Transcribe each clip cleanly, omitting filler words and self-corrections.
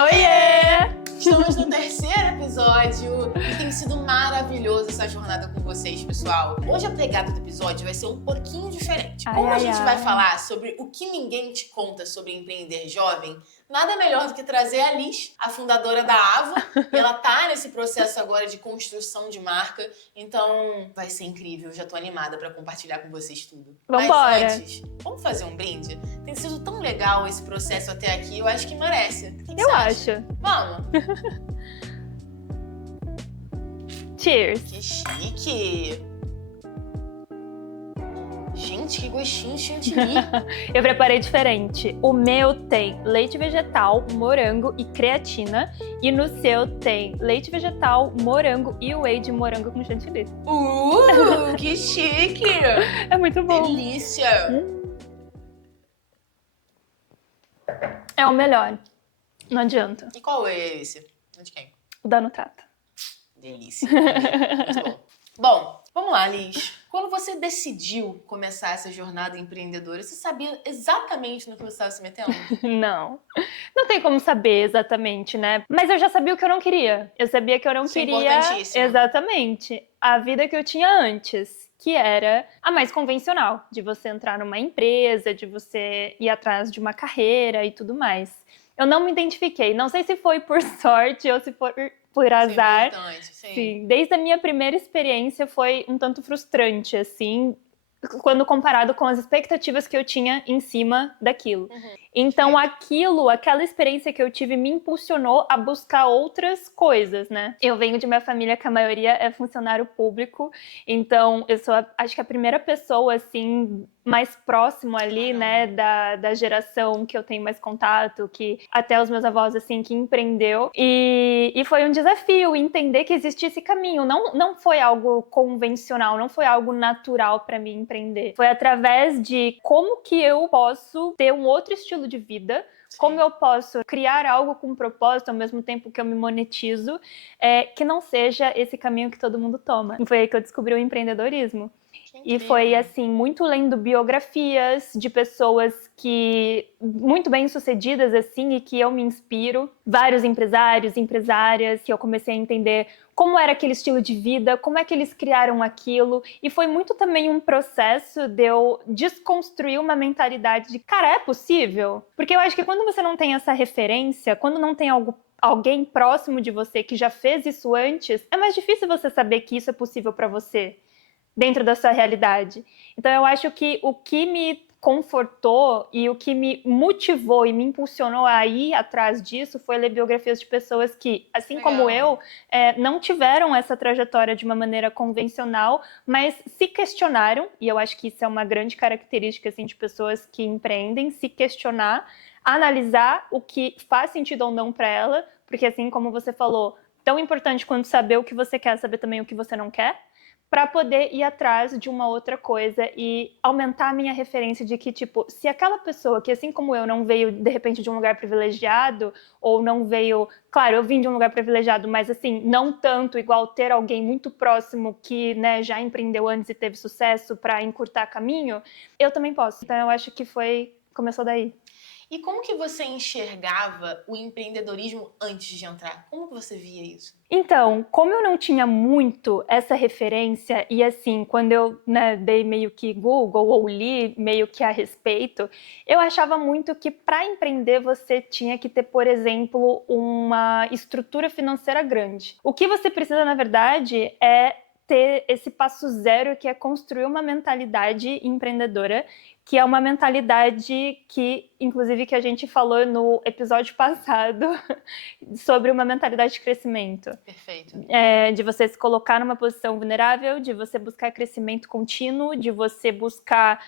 Oiê! Estamos no terceiro episódio e tem sido maravilhoso essa jornada com vocês, pessoal. Hoje a pegada do episódio vai ser um pouquinho diferente. Como a gente vai falar sobre o que ninguém te conta sobre empreender jovem, nada melhor do que trazer a Liz, a fundadora da Avo, e ela tá nesse processo agora de construção de marca, então vai ser incrível, já tô animada pra compartilhar com vocês tudo. Vambora! Mas antes, vamos fazer um brinde? Tem sido tão legal esse processo até aqui, eu acho que merece. O que Eu você acho. acha? Vamos! Cheers! Que chique! Gente, que gostinho chantilly! Eu preparei diferente. O meu tem leite vegetal, morango e creatina. E no seu tem leite vegetal, morango e whey de morango com chantilly. Que chique! É muito bom. Delícia! É o melhor. Não adianta. E qual é esse? De quem? O da Nutata. Delícia. Muito bom. Bom, vamos lá, Liz. Quando você decidiu começar essa jornada empreendedora, você sabia exatamente no que você estava se metendo? Não. Não tem como saber exatamente, né? Mas eu já sabia o que eu não queria. Eu sabia que eu não Isso é queria importantíssimo. exatamente a vida que eu tinha antes, que era a mais convencional, de você entrar numa empresa, de você ir atrás de uma carreira e tudo mais. Eu não me identifiquei. Não sei se foi por sorte ou se foi por azar. Isso é importante, sim. Sim, desde a minha primeira experiência foi um tanto frustrante, assim, quando comparado com as expectativas que eu tinha em cima daquilo. Então, aquela experiência que eu tive me impulsionou a buscar outras coisas, né? Eu venho de uma família que a maioria é funcionário público, então eu sou, acho que a primeira pessoa, assim, mais próximo ali, né, da geração que eu tenho mais contato, que até os meus avós, assim, que empreendeu. E foi um desafio entender que existia esse caminho. Não foi algo convencional, não foi algo natural para mim empreender. Foi através de como que eu posso ter um outro estilo de vida, como eu posso criar algo com propósito ao mesmo tempo que eu me monetizo, que não seja esse caminho que todo mundo toma. E foi aí que eu descobri o empreendedorismo. E foi, assim, muito lendo biografias de pessoas que muito bem sucedidas, assim, e que eu me inspiro. Vários empresários, empresárias, que eu comecei a entender como era aquele estilo de vida, como é que eles criaram aquilo. E foi muito também um processo de eu desconstruir uma mentalidade de, cara, é possível? Porque eu acho que quando você não tem essa referência, quando não tem alguém próximo de você que já fez isso antes, é mais difícil você saber que isso é possível para você dentro da sua realidade. Então eu acho que o que me confortou e o que me motivou e me impulsionou a ir atrás disso foi ler biografias de pessoas que, assim como eu, não tiveram essa trajetória de uma maneira convencional, mas se questionaram, e eu acho que isso é uma grande característica, assim, de pessoas que empreendem, se questionar, analisar o que faz sentido ou não para ela, porque assim como você falou, tão importante quanto saber o que você quer, saber também o que você não quer, para poder ir atrás de uma outra coisa e aumentar a minha referência de que, tipo, se aquela pessoa que, assim como eu, não veio, de repente, de um lugar privilegiado, ou não veio... Claro, eu vim de um lugar privilegiado, mas, assim, não tanto igual ter alguém muito próximo que, né, já empreendeu antes e teve sucesso para encurtar caminho, eu também posso. Então, eu acho que começou daí. E como que você enxergava o empreendedorismo antes de entrar? Como que você via isso? Então, como eu não tinha muito essa referência, e assim, quando eu, né, dei meio que Google ou li meio que a respeito, eu achava muito que para empreender você tinha que ter, por exemplo, uma estrutura financeira grande. O que você precisa, na verdade, é ter esse passo zero, que é construir uma mentalidade empreendedora, que é uma mentalidade que, inclusive, que a gente falou no episódio passado, sobre uma mentalidade de crescimento. Perfeito. De você se colocar numa posição vulnerável, de você buscar crescimento contínuo, de você buscar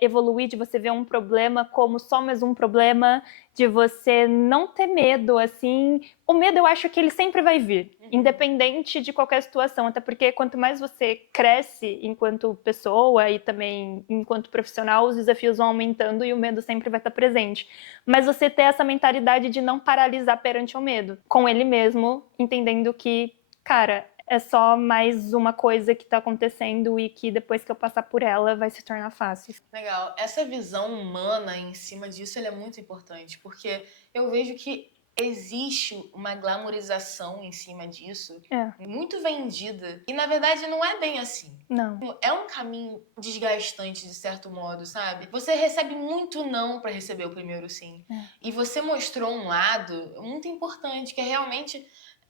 evoluir, de você ver um problema como só mais um problema, de você não ter medo, assim. O medo, eu acho que ele sempre vai vir, independente de qualquer situação, até porque quanto mais você cresce enquanto pessoa e também enquanto profissional, os desafios vão aumentando e o medo sempre vai estar presente. Mas você ter essa mentalidade de não paralisar perante o medo, com ele mesmo, entendendo que, cara, é só mais uma coisa que tá acontecendo e que depois que eu passar por ela vai se tornar fácil. Legal. Essa visão humana em cima disso ela é muito importante, porque eu vejo que existe uma glamorização em cima disso, É. muito vendida. E, na verdade, não é bem assim. Não. É um caminho desgastante, de certo modo, sabe? Você recebe muito não pra receber o primeiro sim. E você mostrou um lado muito importante, que é realmente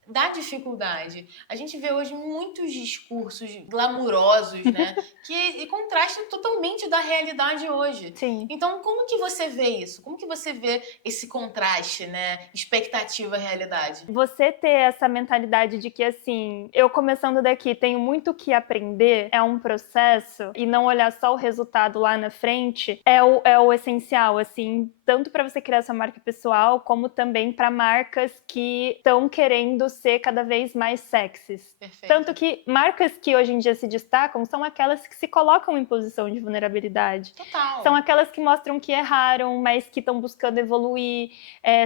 da dificuldade. A gente vê hoje muitos discursos glamurosos, né? que contrastam totalmente da realidade hoje. Sim. Então, como que você vê isso? Como que você vê esse contraste, né? Expectativa-realidade? Você ter essa mentalidade de que, assim, eu começando daqui tenho muito o que aprender, é um processo, e não olhar só o resultado lá na frente, é o essencial, assim, tanto para você criar sua marca pessoal, como também para marcas que estão querendo ser cada vez mais sexys. Perfeito. Tanto que marcas que hoje em dia se destacam são aquelas que se colocam em posição de vulnerabilidade. Total. São aquelas que mostram que erraram, mas que estão buscando evoluir.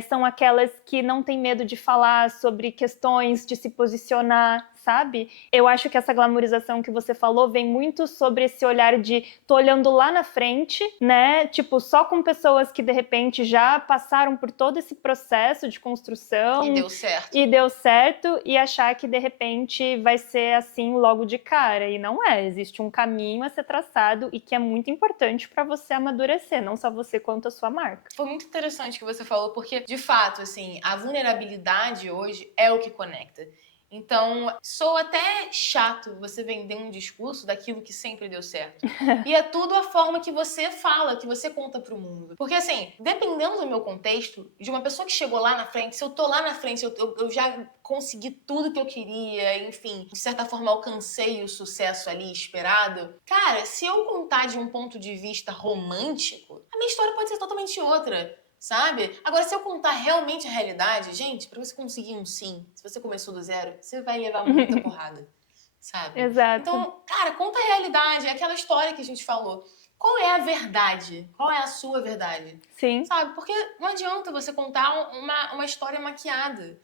São aquelas que não têm medo de falar sobre questões, de se posicionar, sabe? Eu acho que essa glamorização que você falou vem muito sobre esse olhar de tô olhando lá na frente, né? Tipo, só com pessoas que de repente já passaram por todo esse processo de construção. E deu certo. E deu certo, e achar que de repente vai ser assim logo de cara. E não é. Existe um caminho a ser traçado e que é muito importante para você amadurecer, não só você quanto a sua marca. Foi muito interessante o que você falou, porque, de fato, assim, a vulnerabilidade hoje é o que conecta. Então, soa até chato você vender um discurso daquilo que sempre deu certo. E é tudo a forma que você fala, que você conta pro mundo. Porque, assim, dependendo do meu contexto, de uma pessoa que chegou lá na frente, se eu tô lá na frente, eu já consegui tudo que eu queria, enfim, de certa forma alcancei o sucesso ali esperado. Cara, se eu contar de um ponto de vista romântico, a minha história pode ser totalmente outra. Sabe? Agora, se eu contar realmente a realidade, gente, pra você conseguir um sim, se você começou do zero, você vai levar muita porrada, sabe? Exato. Então, cara, conta a realidade, é aquela história que a gente falou. Qual é a verdade? Qual é a sua verdade? Sim. Sabe? Porque não adianta você contar uma história maquiada,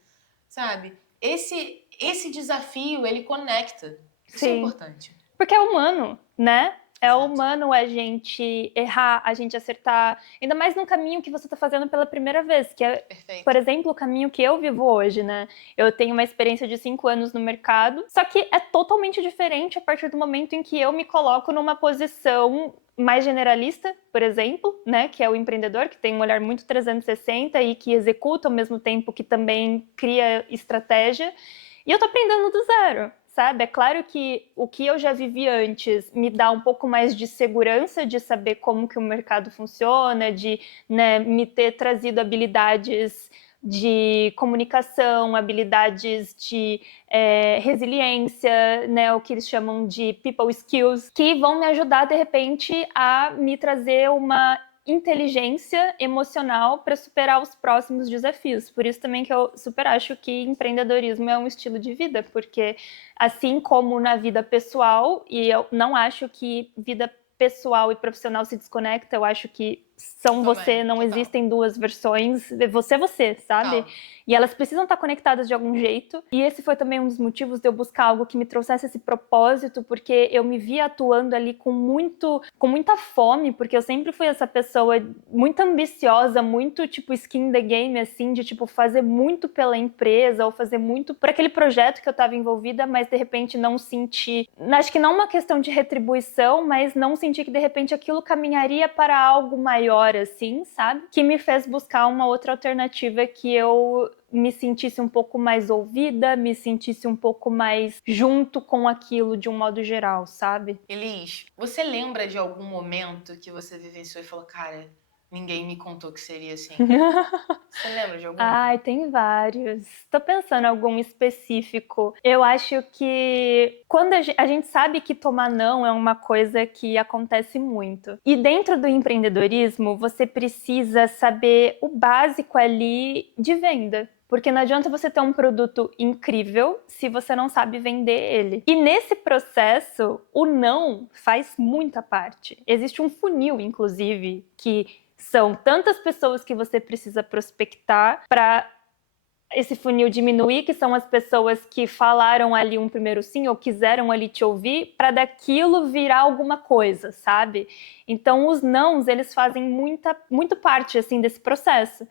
sabe? Esse desafio, ele conecta. Isso é Sim. importante. Porque é humano, né? É Exato. humano a gente errar, a gente acertar, ainda mais num caminho que você tá fazendo pela primeira vez, que é, Perfeito. por exemplo, o caminho que eu vivo hoje, né? Eu tenho uma experiência de 5 anos no mercado, só que é totalmente diferente a partir do momento em que eu me coloco numa posição mais generalista, por exemplo, né, que é o empreendedor, que tem um olhar muito 360 e que executa ao mesmo tempo que também cria estratégia, e eu tô aprendendo do zero. Sabe? É claro que o que eu já vivi antes me dá um pouco mais de segurança de saber como que o mercado funciona, de, né, me ter trazido habilidades de comunicação, habilidades de resiliência, né, o que eles chamam de people skills, que vão me ajudar, de repente, a me trazer uma inteligência emocional para superar os próximos desafios. Por isso também que eu super acho que empreendedorismo é um estilo de vida, porque assim como na vida pessoal, e eu não acho que vida pessoal e profissional se desconecta, eu acho que são Também, você, não total. existem duas versões, você é você, sabe? Total. E elas precisam estar conectadas de algum jeito. E esse foi também um dos motivos de eu buscar algo que me trouxesse esse propósito, porque eu me via atuando ali com muita fome, porque eu sempre fui essa pessoa muito ambiciosa, muito tipo skin in the game, assim, de tipo fazer muito pela empresa ou fazer muito por aquele projeto que eu estava envolvida, mas de repente não sentir, acho que não uma questão de retribuição, mas não sentir que de repente aquilo caminharia para algo maior, assim, sabe? Que me fez buscar uma outra alternativa que eu me sentisse um pouco mais ouvida, me sentisse um pouco mais junto com aquilo de um modo geral, sabe? Elis, você lembra de algum momento que você vivenciou e falou, cara, ninguém me contou que seria assim? Você lembra de algum? Ai, tem vários. Tô pensando em algum específico. Eu acho que quando a gente sabe que tomar não é uma coisa que acontece muito. E dentro do empreendedorismo, você precisa saber o básico ali de venda. Porque não adianta você ter um produto incrível se você não sabe vender ele. E nesse processo, o não faz muita parte. Existe um funil, inclusive, que são tantas pessoas que você precisa prospectar para esse funil diminuir, que são as pessoas que falaram ali um primeiro sim ou quiseram ali te ouvir, para daquilo virar alguma coisa, sabe? Então os nãos, eles fazem muito parte assim desse processo.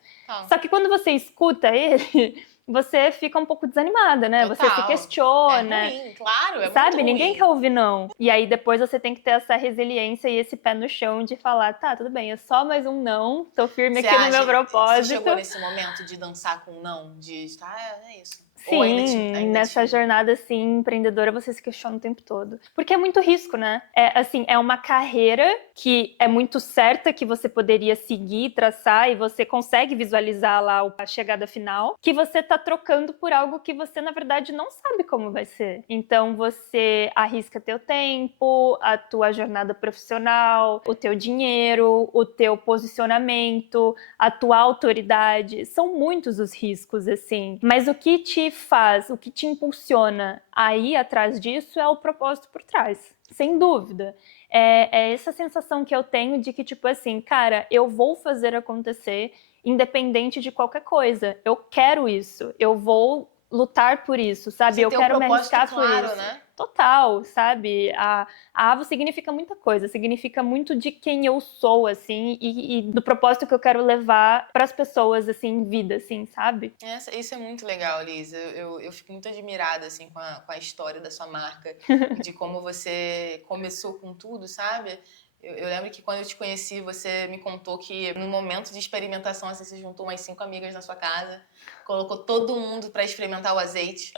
Só que quando você escuta ele, você fica um pouco desanimada, né? Total. Você se questiona. É ruim, claro, é sabe? muito Ninguém ruim. quer ouvir não. E aí depois você tem que ter essa resiliência e esse pé no chão de falar, tá, tudo bem, é só mais um não, tô firme aqui no meu propósito. Você chegou nesse momento de dançar com um não? De é isso. Sim, nessa jornada assim, empreendedora, você se questiona o tempo todo. Porque é muito risco, né? É uma carreira que é muito certa, que você poderia seguir, traçar, e você consegue visualizar lá a chegada final, que você tá trocando por algo que você, na verdade, não sabe como vai ser. Então, você arrisca teu tempo, a tua jornada profissional, o teu dinheiro, o teu posicionamento, a tua autoridade. São muitos os riscos, assim. Mas o que te faz, o que te impulsiona a ir atrás disso é o propósito por trás, sem dúvida. É essa sensação que eu tenho de que, tipo assim, cara, eu vou fazer acontecer independente de qualquer coisa. Eu quero isso, eu vou lutar por isso, sabe? Eu quero me arriscar por isso. Né? Total, sabe? A Avo significa muita coisa, significa muito de quem eu sou, assim, e do propósito que eu quero levar para as pessoas, assim, em vida, assim, sabe? Isso é muito legal, Liz. Eu fico muito admirada, assim, com a história da sua marca, de como você começou com tudo, sabe? Eu lembro que quando eu te conheci, você me contou que no momento de experimentação, assim, você juntou umas 5 amigas na sua casa, colocou todo mundo para experimentar o azeite,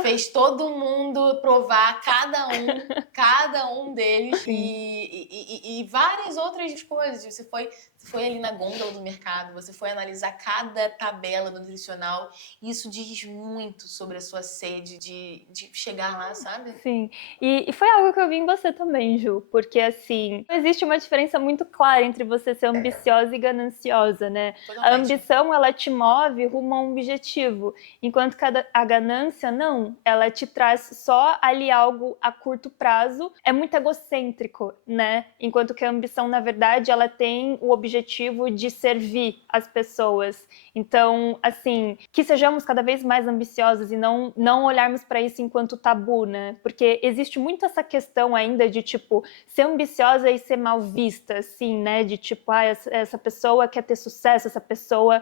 fez todo mundo provar cada um deles e várias outras coisas. Você foi ali na gôndola do mercado, você foi analisar cada tabela nutricional, e isso diz muito sobre a sua sede de chegar lá, sabe? Sim, e foi algo que eu vi em você também, Ju, porque assim, existe uma diferença muito clara entre você ser ambiciosa e gananciosa, né? Totalmente. A ambição, ela te move rumo a um objetivo, enquanto que a ganância, não, ela te traz só ali algo a curto prazo, é muito egocêntrico, né? Enquanto que a ambição, na verdade, ela tem o objetivo de servir as pessoas. Então, assim, que sejamos cada vez mais ambiciosos e não olharmos para isso enquanto tabu, né? Porque existe muito essa questão ainda de, tipo, ser ambiciosa e ser mal vista, assim, né? De, tipo, essa pessoa quer ter sucesso, essa pessoa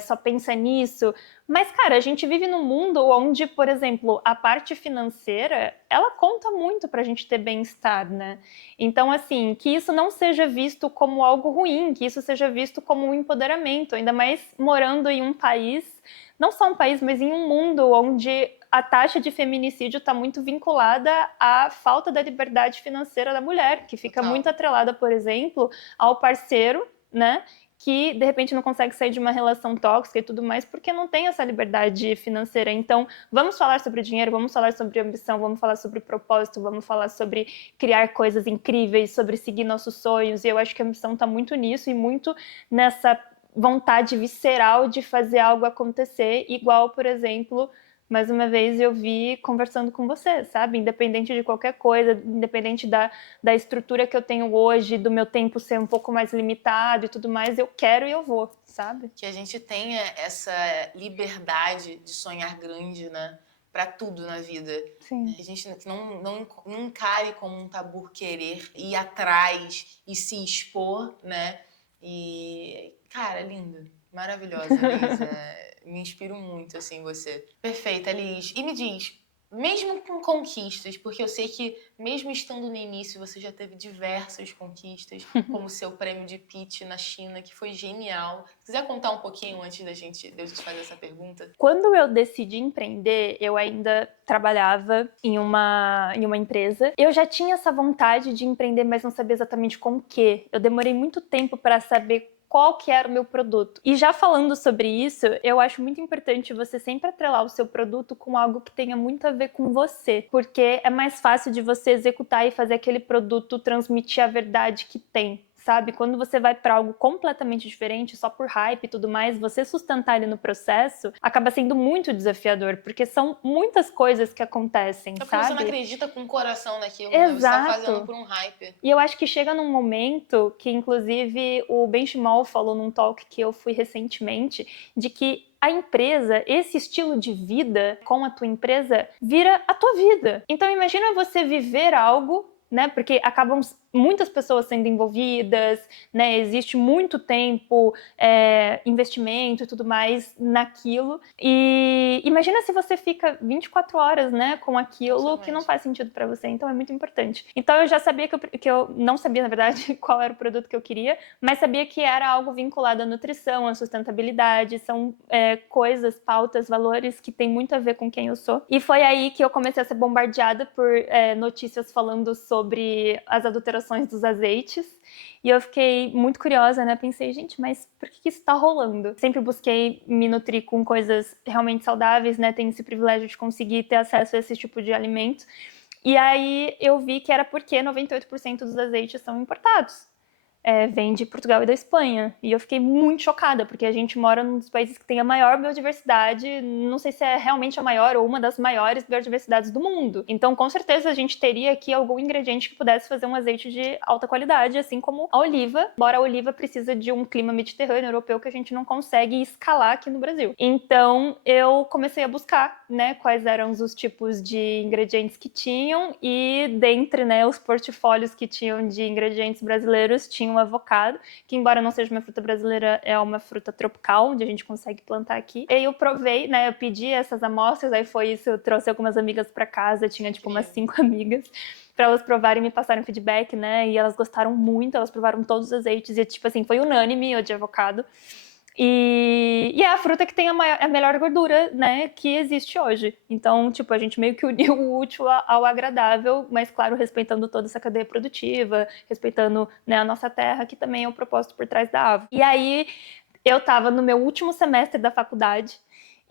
só pensa nisso. Mas, cara, a gente vive num mundo onde, por exemplo, a parte financeira, ela conta muito pra gente ter bem-estar, né? Então, assim, que isso não seja visto como algo ruim, que isso seja visto como um empoderamento, ainda mais morando em um país, não só um país, mas em um mundo onde a taxa de feminicídio está muito vinculada à falta da liberdade financeira da mulher, que fica muito atrelada, por exemplo, ao parceiro, né? Que, de repente, não consegue sair de uma relação tóxica e tudo mais, porque não tem essa liberdade financeira. Então, vamos falar sobre dinheiro, vamos falar sobre ambição, vamos falar sobre propósito, vamos falar sobre criar coisas incríveis, sobre seguir nossos sonhos. E eu acho que a ambição está muito nisso e muito nessa vontade visceral de fazer algo acontecer, igual, por exemplo, mais uma vez eu vi conversando com você, sabe? Independente de qualquer coisa, independente da estrutura que eu tenho hoje, do meu tempo ser um pouco mais limitado e tudo mais, eu quero e eu vou, sabe? Que a gente tenha essa liberdade de sonhar grande, né? Pra tudo na vida. Sim. A gente não encare como um tabu querer ir atrás e se expor, né? E, cara, linda, maravilhosa, Liz. Me inspiro muito, assim, você. Perfeita, Liz. E me diz, mesmo com conquistas, porque eu sei que mesmo estando no início, você já teve diversas conquistas, como o seu prêmio de pitch na China, que foi genial. Se quiser contar um pouquinho antes de eu te fazer essa pergunta? Quando eu decidi empreender, eu ainda trabalhava em uma empresa. Eu já tinha essa vontade de empreender, mas não sabia exatamente com o quê. Eu demorei muito tempo para saber qual que era o meu produto. E já falando sobre isso, eu acho muito importante você sempre atrelar o seu produto com algo que tenha muito a ver com você, porque é mais fácil de você executar e fazer aquele produto transmitir a verdade que tem. Sabe? Quando você vai para algo completamente diferente, só por hype e tudo mais, você sustentar ele no processo acaba sendo muito desafiador, porque são muitas coisas que acontecem, porque sabe? Você não acredita com o coração naquilo, Exato. Né? Você tá fazendo por um hype. E eu acho que chega num momento que, inclusive, o Ben Shimol falou num talk que eu fui recentemente, de que a empresa, esse estilo de vida com a tua empresa vira a tua vida. Então imagina você viver algo, né? Porque acabam muitas pessoas sendo envolvidas, né? Existe muito tempo, investimento e tudo mais naquilo. E imagina se você fica 24 horas, né, com aquilo que não faz sentido para você. Então é muito importante. Então eu já sabia que eu não sabia, na verdade, qual era o produto que eu queria, mas sabia que era algo vinculado à nutrição, à sustentabilidade. São coisas, pautas, valores que tem muito a ver com quem eu sou. E foi aí que eu comecei a ser bombardeada por notícias falando sobre as adulterações dos azeites, e eu fiquei muito curiosa, né? Pensei, gente, mas por que isso tá rolando? Sempre busquei me nutrir com coisas realmente saudáveis, né? Tenho esse privilégio de conseguir ter acesso a esse tipo de alimento. E aí eu vi que era porque 98% dos azeites são importados. Vem de Portugal e da Espanha. E eu fiquei muito chocada, porque a gente mora num dos países que tem a maior biodiversidade, não sei se é realmente a maior ou uma das maiores biodiversidades do mundo. Então, com certeza, a gente teria aqui algum ingrediente que pudesse fazer um azeite de alta qualidade, assim como a oliva, embora a oliva precisa de um clima mediterrâneo europeu que a gente não consegue escalar aqui no Brasil. Então, eu comecei a buscar, né, quais eram os tipos de ingredientes que tinham, e dentre, né, os portfólios que tinham de ingredientes brasileiros, tinham avocado, que embora não seja uma fruta brasileira, é uma fruta tropical, onde a gente consegue plantar aqui. E eu provei, né, eu pedi essas amostras, aí foi isso, eu trouxe algumas amigas para casa, tinha tipo umas 5 amigas, para elas provarem e me passarem feedback, né, e elas gostaram muito, elas provaram todos os azeites, e tipo assim, foi unânime o de avocado. E é a fruta que tem a melhor gordura, né, que existe hoje. Então, tipo, a gente meio que uniu o útil ao agradável, mas, claro, respeitando toda essa cadeia produtiva, respeitando, né, a nossa terra, que também é o propósito por trás da Avo. E aí, eu tava no meu último semestre da faculdade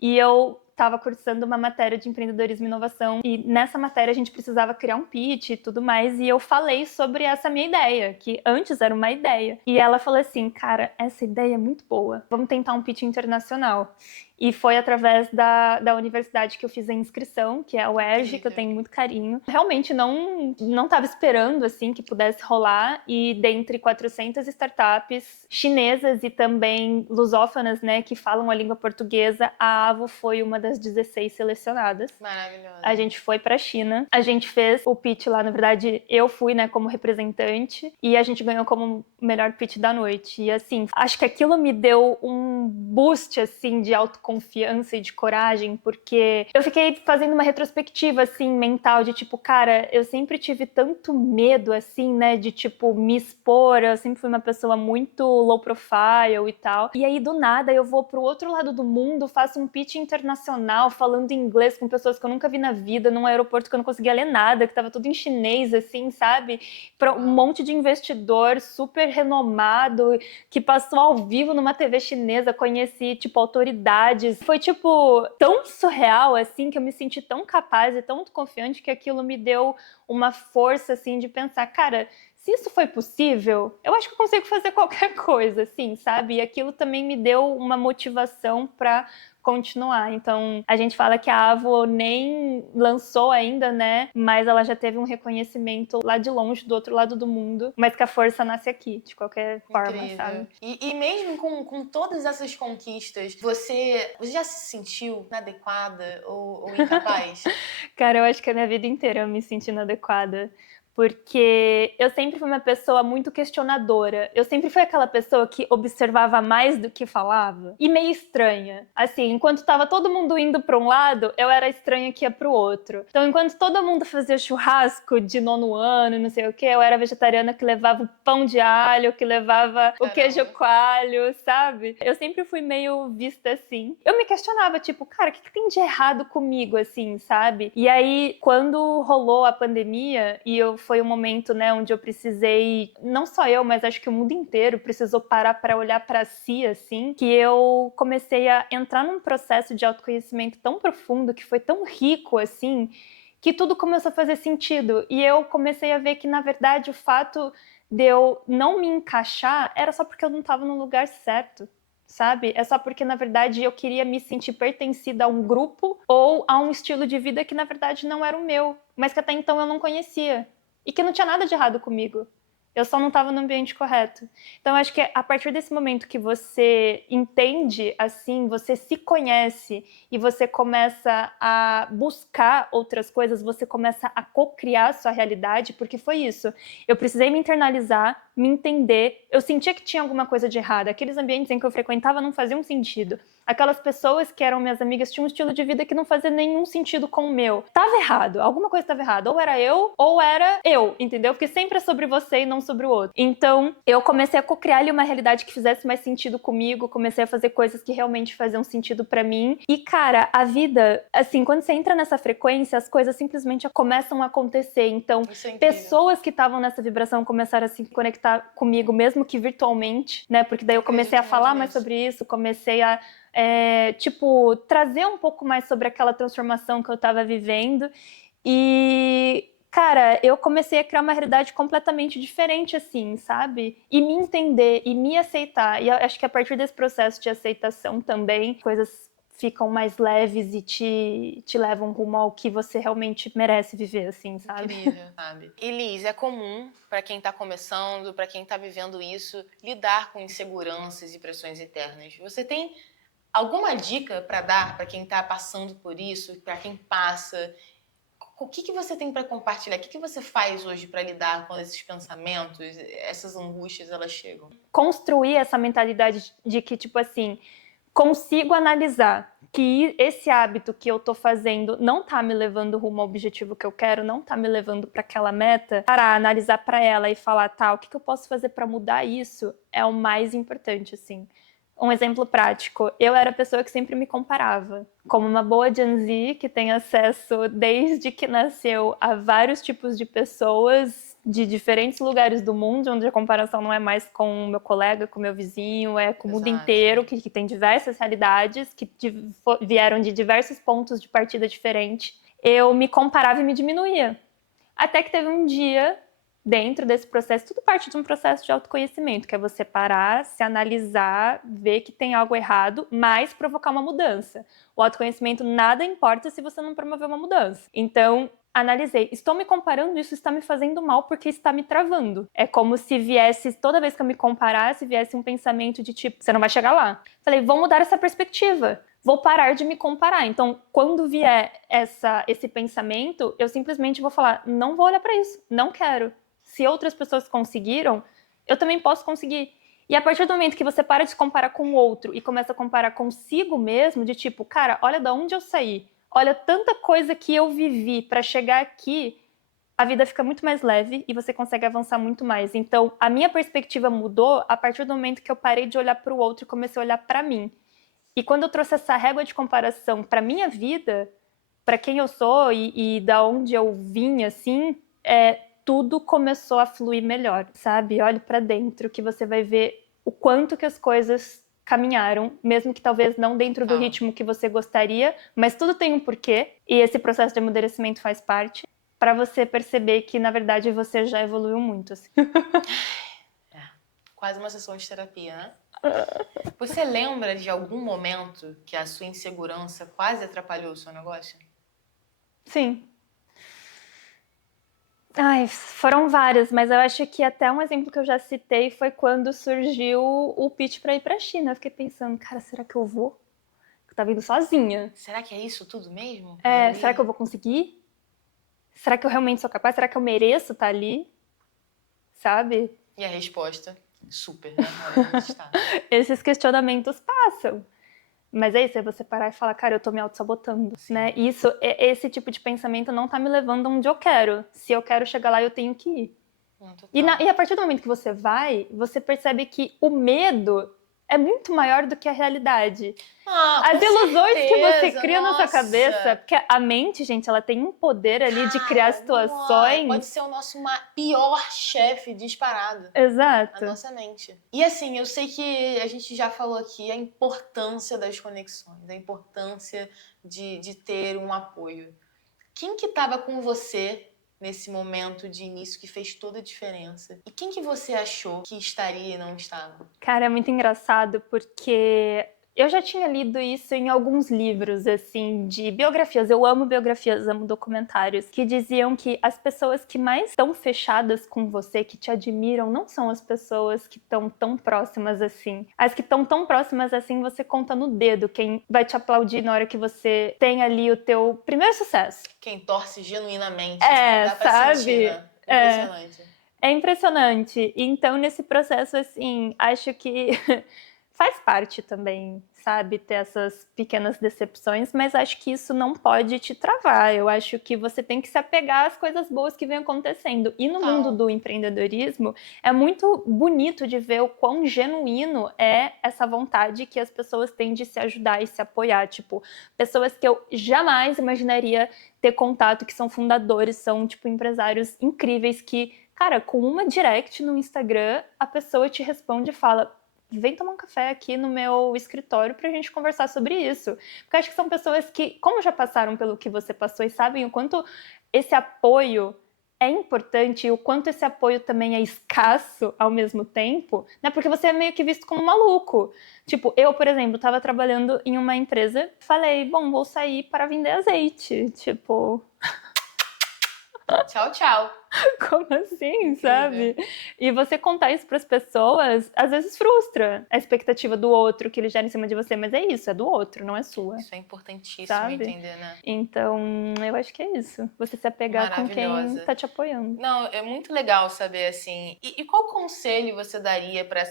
e eu estava cursando uma matéria de empreendedorismo e inovação, e nessa matéria a gente precisava criar um pitch e tudo mais, e eu falei sobre essa minha ideia, que antes era uma ideia. E ela falou assim, cara, essa ideia é muito boa, vamos tentar um pitch internacional. E foi através da universidade que eu fiz a inscrição, que é a UERJ, que eu tenho muito carinho. Realmente não estava esperando assim que pudesse rolar, e dentre 400 startups chinesas e também lusófonas, né, que falam a língua portuguesa, a Avo foi uma das 16 selecionadas. Maravilhosa. A gente foi pra China, a gente fez o pitch lá, na verdade eu fui, né, como representante, e a gente ganhou como melhor pitch da noite. E assim, acho que aquilo me deu um boost assim de autoconfiança e de coragem, porque eu fiquei fazendo uma retrospectiva assim mental de tipo, cara, eu sempre tive tanto medo assim, né, de tipo me expor, eu sempre fui uma pessoa muito low profile e tal. E aí do nada eu vou pro outro lado do mundo, faço um pitch internacional falando inglês com pessoas que eu nunca vi na vida, num aeroporto que eu não conseguia ler nada, que tava tudo em chinês assim, sabe? Pra um monte de investidor super renomado que passou ao vivo numa TV chinesa, conheci tipo autoridades. Foi tipo tão surreal assim, que eu me senti tão capaz e tão confiante, que aquilo me deu uma força assim de pensar, cara, se isso foi possível, eu acho que eu consigo fazer qualquer coisa, assim, sabe? E aquilo também me deu uma motivação para continuar. Então, a gente fala que a Avo nem lançou ainda, né? Mas ela já teve um reconhecimento lá de longe, do outro lado do mundo. Mas que a força nasce aqui, de qualquer forma, incrível, sabe? E mesmo com todas essas conquistas, você já se sentiu inadequada ou incapaz? Cara, eu acho que a minha vida inteira eu me senti inadequada. Porque eu sempre fui uma pessoa muito questionadora. Eu sempre fui aquela pessoa que observava mais do que falava. E meio estranha. Assim, enquanto tava todo mundo indo pra um lado, eu era estranha que ia pro outro. Então, enquanto todo mundo fazia churrasco de 9º ano, não sei o quê, eu era vegetariana que levava o pão de alho, que levava o queijo coalho, sabe? Eu sempre fui meio vista assim. Eu me questionava, tipo, cara, o que tem de errado comigo, assim, sabe? E aí, quando rolou a pandemia, e foi um momento, né, onde eu precisei, não só eu, mas acho que o mundo inteiro precisou parar para olhar para si, assim, que eu comecei a entrar num processo de autoconhecimento tão profundo, que foi tão rico, assim, que tudo começou a fazer sentido. E eu comecei a ver que, na verdade, o fato de eu não me encaixar era só porque eu não estava no lugar certo. Sabe? É só porque, na verdade, eu queria me sentir pertencida a um grupo ou a um estilo de vida que, na verdade, não era o meu, mas que até então eu não conhecia. E que não tinha nada de errado comigo. Eu só não estava no ambiente correto. Então, eu acho que a partir desse momento que você entende, assim, você se conhece e você começa a buscar outras coisas, você começa a co-criar a sua realidade, porque foi isso. Eu precisei me internalizar, me entender. Eu sentia que tinha alguma coisa de errado. Aqueles ambientes em que eu frequentava não faziam sentido. Aquelas pessoas que eram minhas amigas tinham um estilo de vida que não fazia nenhum sentido com o meu. Tava errado, alguma coisa tava errada. Ou era eu, entendeu? Porque sempre é sobre você e não sobre o outro. Então, eu comecei a co-criar ali uma realidade que fizesse mais sentido comigo, comecei a fazer coisas que realmente faziam sentido pra mim. E, cara, a vida, assim, quando você entra nessa frequência, as coisas simplesmente começam a acontecer. Então, pessoas que estavam nessa vibração começaram a se conectar comigo, mesmo que virtualmente, né? Porque daí eu comecei a falar mais sobre isso, comecei a trazer um pouco mais sobre aquela transformação que eu tava vivendo. E, cara, eu comecei a criar uma realidade completamente diferente, assim, sabe? E me entender, e me aceitar. E eu acho que a partir desse processo de aceitação também, coisas ficam mais leves e te levam rumo ao que você realmente merece viver, assim, sabe? Incrível, sabe? E Liz, é comum pra quem tá começando, pra quem tá vivendo isso, lidar com inseguranças e pressões internas. Você tem alguma dica para dar para quem está passando por isso, para quem passa? O que você tem para compartilhar? O que você faz hoje para lidar com esses pensamentos, essas angústias, elas chegam? Construir essa mentalidade de que, tipo assim, consigo analisar que esse hábito que eu tô fazendo não tá me levando rumo ao objetivo que eu quero, não tá me levando para aquela meta, parar, analisar para ela e falar, tá, o que eu posso fazer para mudar isso é o mais importante, assim. Um exemplo prático, eu era a pessoa que sempre me comparava. Como uma boa Gen Z que tem acesso desde que nasceu a vários tipos de pessoas de diferentes lugares do mundo, onde a comparação não é mais com o meu colega, com o meu vizinho, é com o mundo inteiro, que tem diversas realidades, que vieram de diversos pontos de partida diferentes. Eu me comparava e me diminuía. Até que teve um dia, dentro desse processo, tudo parte de um processo de autoconhecimento, que é você parar, se analisar, ver que tem algo errado, mas provocar uma mudança. O autoconhecimento nada importa se você não promover uma mudança. Então, analisei, estou me comparando, isso está me fazendo mal porque está me travando. É como se viesse, toda vez que eu me comparasse, viesse um pensamento de tipo, você não vai chegar lá. Falei, vou mudar essa perspectiva. Vou parar de me comparar. Então, quando vier esse pensamento, eu simplesmente vou falar, não vou olhar para isso, não quero. Se outras pessoas conseguiram, eu também posso conseguir. E a partir do momento que você para de se comparar com o outro e começa a comparar consigo mesmo, de tipo, cara, olha de onde eu saí, olha tanta coisa que eu vivi para chegar aqui, a vida fica muito mais leve e você consegue avançar muito mais. Então, a minha perspectiva mudou a partir do momento que eu parei de olhar para o outro e comecei a olhar para mim. E quando eu trouxe essa régua de comparação para minha vida, para quem eu sou e da onde eu vim, assim, tudo começou a fluir melhor, sabe? Olhe para dentro que você vai ver o quanto que as coisas caminharam, mesmo que talvez não dentro do ritmo que você gostaria, mas tudo tem um porquê e esse processo de amadurecimento faz parte para você perceber que, na verdade, você já evoluiu muito, assim. Quase uma sessão de terapia, né? Você lembra de algum momento que a sua insegurança quase atrapalhou o seu negócio? Sim. Ai, foram várias, mas eu acho que até um exemplo que eu já citei foi quando surgiu o pitch para ir para a China. Eu fiquei pensando, cara, será que eu vou? Eu tava indo sozinha. Será que é isso tudo mesmo? Será que eu vou conseguir? Será que eu realmente sou capaz? Será que eu mereço estar ali? Sabe? E a resposta, super, né? Esses questionamentos passam. Mas é isso, é você parar e falar, cara, eu tô me auto-sabotando, né? Esse tipo de pensamento não tá me levando onde eu quero. Se eu quero chegar lá, eu tenho que ir. E a partir do momento que você vai, você percebe que o medo é muito maior do que a realidade. As ilusões que você cria na sua cabeça, porque a mente, gente, ela tem um poder ali de criar situações. Pode ser o nosso pior chefe disparado. Exato. A nossa mente. E assim, eu sei que a gente já falou aqui a importância das conexões, a importância de ter um apoio. Quem que estava com você nesse momento de início que fez toda a diferença? E quem que você achou que estaria e não estava? Cara, é muito engraçado porque Eu já tinha lido isso em alguns livros, assim, de biografias. Eu amo biografias, amo documentários, que diziam que as pessoas que mais estão fechadas com você, que te admiram, não são as pessoas que estão tão próximas assim. As que estão tão próximas assim, você conta no dedo quem vai te aplaudir na hora que você tem ali o teu primeiro sucesso. Quem torce genuinamente. É, dá pra sabe? sentir, né? Impressionante. É impressionante. Então, nesse processo, assim, acho que faz parte também, sabe, ter essas pequenas decepções, mas acho que isso não pode te travar. Eu acho que você tem que se apegar às coisas boas que vem acontecendo. E no mundo do empreendedorismo, é muito bonito de ver o quão genuíno é essa vontade que as pessoas têm de se ajudar e se apoiar. Tipo, pessoas que eu jamais imaginaria ter contato, que são fundadores, são, tipo, empresários incríveis que, cara, com uma direct no Instagram, a pessoa te responde e fala: vem tomar um café aqui no meu escritório pra gente conversar sobre isso. Porque eu acho que são pessoas que, como já passaram pelo que você passou e sabem o quanto esse apoio é importante e o quanto esse apoio também é escasso ao mesmo tempo, né? Porque você é meio que visto como maluco. Tipo, eu, por exemplo, estava trabalhando em uma empresa, falei, bom, vou sair para vender azeite. Tipo... Tchau, tchau. Como assim, sabe? E você contar isso para as pessoas, às vezes frustra a expectativa do outro que ele gera em cima de você, mas é isso, é do outro, não é sua. Isso é importantíssimo, sabe? Entender, né? Então, eu acho que é isso. Você se apegar com quem tá te apoiando. Não, é muito legal saber, assim. E qual conselho você daria para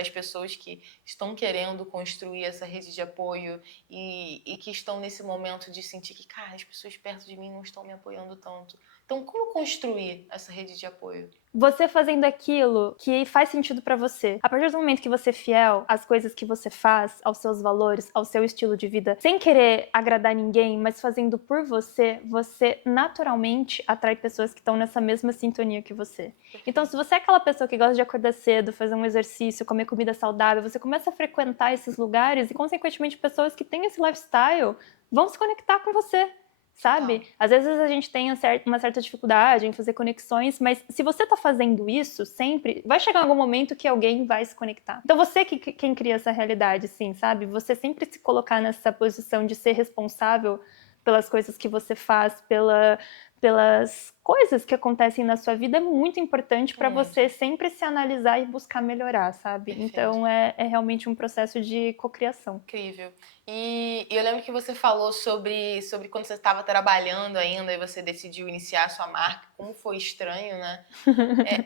as pessoas que estão querendo construir essa rede de apoio e que estão nesse momento de sentir que, cara, as pessoas perto de mim não estão me apoiando tanto? Então, como construir essa rede de apoio? Você fazendo aquilo que faz sentido pra você. A partir do momento que você é fiel às coisas que você faz, aos seus valores, ao seu estilo de vida, sem querer agradar ninguém, mas fazendo por você, você naturalmente atrai pessoas que estão nessa mesma sintonia que você. Então, se você é aquela pessoa que gosta de acordar cedo, fazer um exercício, comer comida saudável, você começa a frequentar esses lugares e, consequentemente, pessoas que têm esse lifestyle vão se conectar com você. Sabe? Às vezes a gente tem uma certa dificuldade em fazer conexões, mas se você tá fazendo isso sempre, vai chegar algum momento que alguém vai se conectar. Então você quem cria essa realidade, sim, sabe? Você sempre se colocar nessa posição de ser responsável pelas coisas que você faz, pelas coisas que acontecem na sua vida é muito importante para você sempre se analisar e buscar melhorar, sabe? Perfeito. Então é realmente um processo de cocriação. Incrível. E eu lembro que você falou sobre quando você estava trabalhando ainda e você decidiu iniciar a sua marca, como foi estranho, né?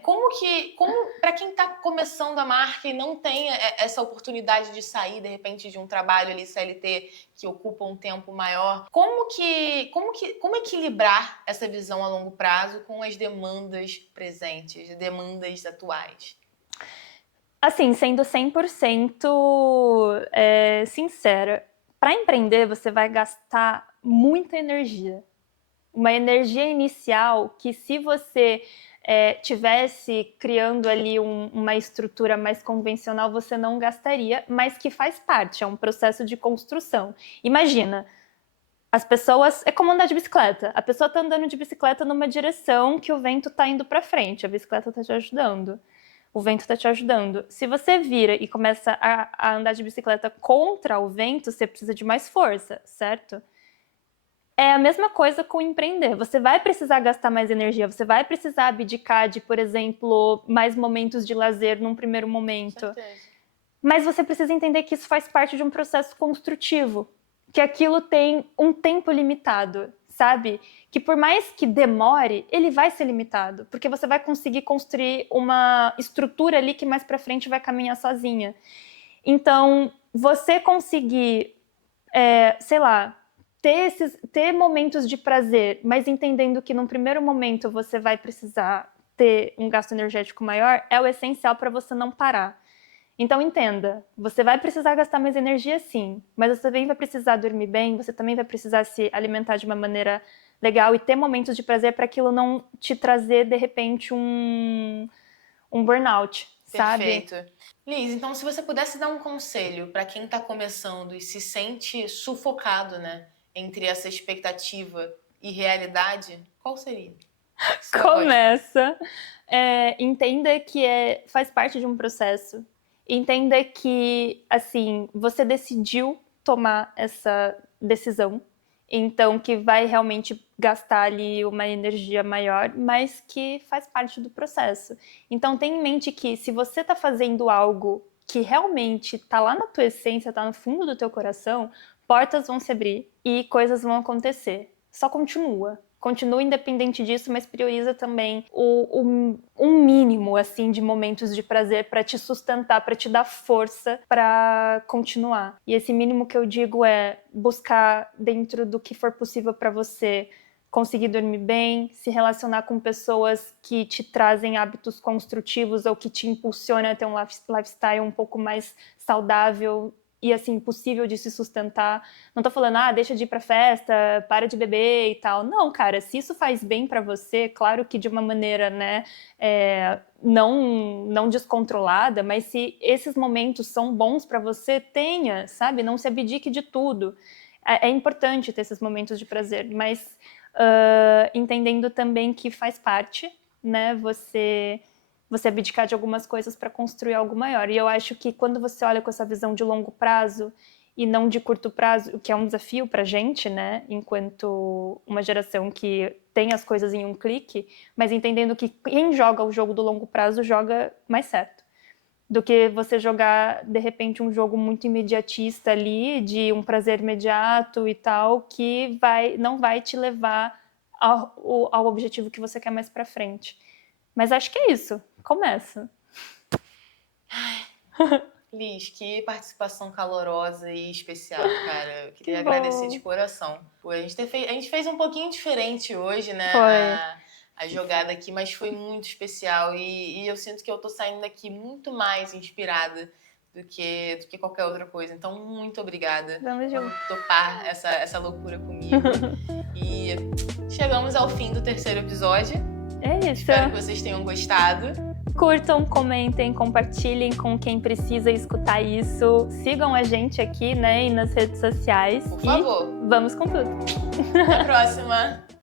Como para quem está começando a marca e não tem essa oportunidade de sair, de repente, de um trabalho ali CLT que ocupa um tempo maior, como equilibrar essa visão a longo prazo com as demandas presentes, demandas atuais? Assim, sendo 100% sincera, para empreender você vai gastar muita energia. Uma energia inicial que, se você tivesse criando ali uma estrutura mais convencional, você não gastaria, mas que faz parte, é um processo de construção. Imagina, as pessoas... É como andar de bicicleta. A pessoa está andando de bicicleta numa direção que o vento está indo para frente, a bicicleta está te ajudando. O vento está te ajudando. Se você vira e começa a andar de bicicleta contra o vento, você precisa de mais força, certo? É a mesma coisa com empreender. Você vai precisar gastar mais energia, você vai precisar abdicar de, por exemplo, mais momentos de lazer num primeiro momento. Certeza. Mas você precisa entender que isso faz parte de um processo construtivo, que aquilo tem um tempo limitado, sabe? Que por mais que demore, ele vai ser limitado, porque você vai conseguir construir uma estrutura ali que mais pra frente vai caminhar sozinha. Então, você conseguir, sei lá, ter momentos de prazer, mas entendendo que num primeiro momento você vai precisar ter um gasto energético maior, é o essencial para você não parar. Então entenda, você vai precisar gastar mais energia sim, mas você também vai precisar dormir bem, você também vai precisar se alimentar de uma maneira legal e ter momentos de prazer para aquilo não te trazer, de repente, um burnout, sabe? Perfeito. Liz, então se você pudesse dar um conselho para quem está começando e se sente sufocado, né, entre essa expectativa e realidade, qual seria? Começa, entenda que faz parte de um processo Entenda que, assim, você decidiu tomar essa decisão, então que vai realmente gastar ali uma energia maior, mas que faz parte do processo. Então tenha em mente que se você está fazendo algo que realmente está lá na tua essência, está no fundo do teu coração, portas vão se abrir e coisas vão acontecer. Só continua. Continua independente disso, mas prioriza também um mínimo assim de momentos de prazer para te sustentar, para te dar força para continuar. E esse mínimo que eu digo é buscar dentro do que for possível para você conseguir dormir bem, se relacionar com pessoas que te trazem hábitos construtivos ou que te impulsionam a ter um lifestyle um pouco mais saudável e assim, possível de se sustentar. Não tô falando, deixa de ir pra festa, para de beber e tal. Não, cara, se isso faz bem pra você, claro que de uma maneira, né, não descontrolada, mas se esses momentos são bons pra você, tenha, sabe? Não se abdique de tudo. É importante ter esses momentos de prazer, mas entendendo também que faz parte, né, você abdicar de algumas coisas para construir algo maior. E eu acho que quando você olha com essa visão de longo prazo e não de curto prazo, o que é um desafio para a gente, né, enquanto uma geração que tem as coisas em um clique, mas entendendo que quem joga o jogo do longo prazo joga mais certo. Do que você jogar, de repente, um jogo muito imediatista ali, de um prazer imediato e tal, que não vai te levar ao objetivo que você quer mais para frente. Mas acho que é isso. Começa. Liz, que participação calorosa e especial, cara. Eu queria agradecer de coração. A gente fez um pouquinho diferente hoje, né? Foi. A jogada aqui, mas foi muito especial. E eu sinto que eu tô saindo daqui muito mais inspirada do que qualquer outra coisa. Então, muito obrigada por topar essa loucura comigo. E chegamos ao fim do 3º episódio. É isso. Espero que vocês tenham gostado. Curtam, comentem, compartilhem com quem precisa escutar isso. Sigam a gente aqui, né, e nas redes sociais. Por favor. E vamos com tudo. Até a próxima.